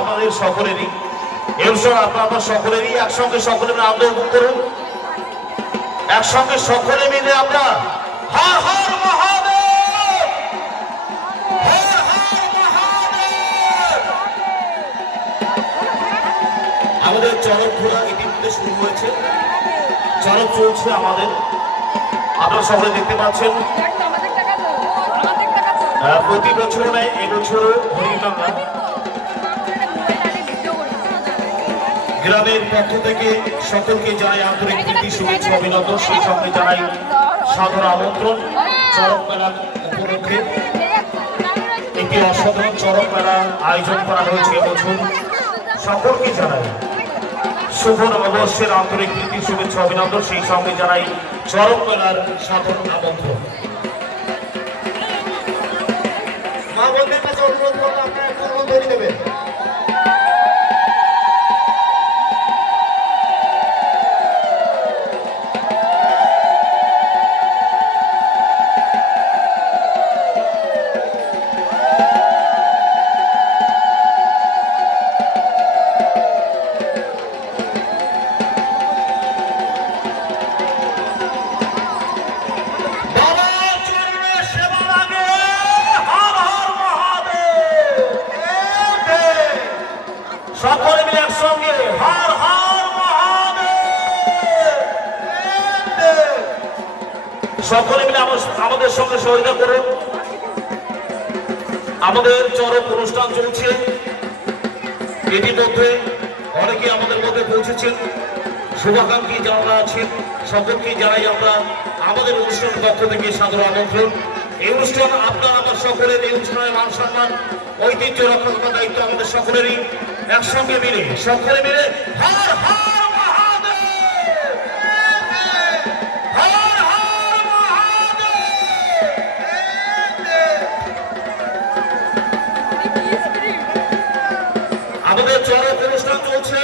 আপনাদের সকলেরই। এই অনুষ্ঠান আপনার সকলেরই। একসঙ্গে সকলে মিলে আনন্দ উপভোগ করুন। একসঙ্গে সকলে মিলে আমরা হর হর মহাদেব, হর হর মহাদেব। আমাদের চরক ঘোরা ইতিমধ্যে শুরু হয়েছে, চরক চলছে আমাদের, আপনারা সকলে দেখতে পাচ্ছেন। প্রতি বছর নয়, এবছরও হরিগঙ্গা গ্রামের পক্ষ থেকে সকলকে জানাই আন্তরিক প্রীতি, শুভেচ্ছা, অভিনন্দন। সেই সঙ্গে জানাই সাদর আমন্ত্রণ। চরক মেলার উপলক্ষে একটি অসাধারণ চরক মেলার আয়োজন করা হয়েছে এবছর। সকলকে জানাই শুভ নববর্ষের আন্তরিক প্রীতি, শুভেচ্ছা, অভিনন্দন। সেই সঙ্গে জানাই চরক মেলার সাধারণ আমন্ত্রণ। মা বন্ধুদের কাছে অনুরোধ করবো, আপনারা একটু অনুমতি দেবেন। সকলে মিলে একসঙ্গে হর হর মহাদেব। সকলে মিলে আমাদের সঙ্গে সহযোগিতা করুন। আমাদের চরক অনুষ্ঠান চলছে, ইতিমধ্যে অনেকে আমাদের মধ্যে পৌঁছেছেন। শুভাকাঙ্ক্ষী যারা আছেন সকলকে জানাই আমরা আমাদের অনুষ্ঠানের পক্ষ থেকে সাদর আমন্ত্রণ। এই অনুষ্ঠান আপনার আমার সকলের, এই অনুষ্ঠানের মান সম্মান ঐতিহ্য রক্ষা করার দায়িত্ব আমাদের সকলেরই। একসঙ্গে মিলে সকলে মিলে হর হর মহাদেব, হর হর মহাদেব। আমাদের চরক অনুষ্ঠান চলছে।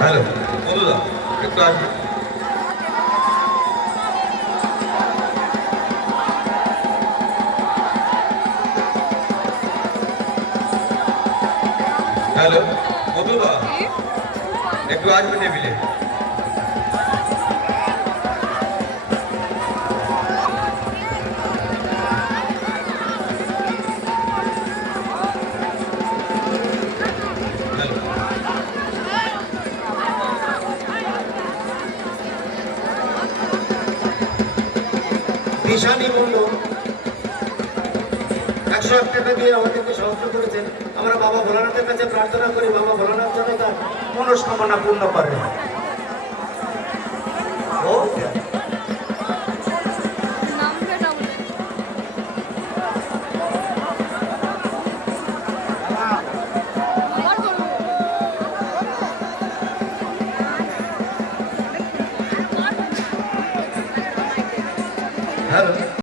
হ্যালো বলুদা, একটু আসবে। হ্যালো বলুদা, একটু আসবে টেবিলে। দিশানি মণ্ডল 101 টাকা দিয়ে আমাদেরকে সাহায্য করেছেন। আমরা বাবা ভোলানাথের কাছে প্রার্থনা করি বাবা ভোলানাথ যেন তার মনস্কামনা পূর্ণ করেন। ও হ্যালো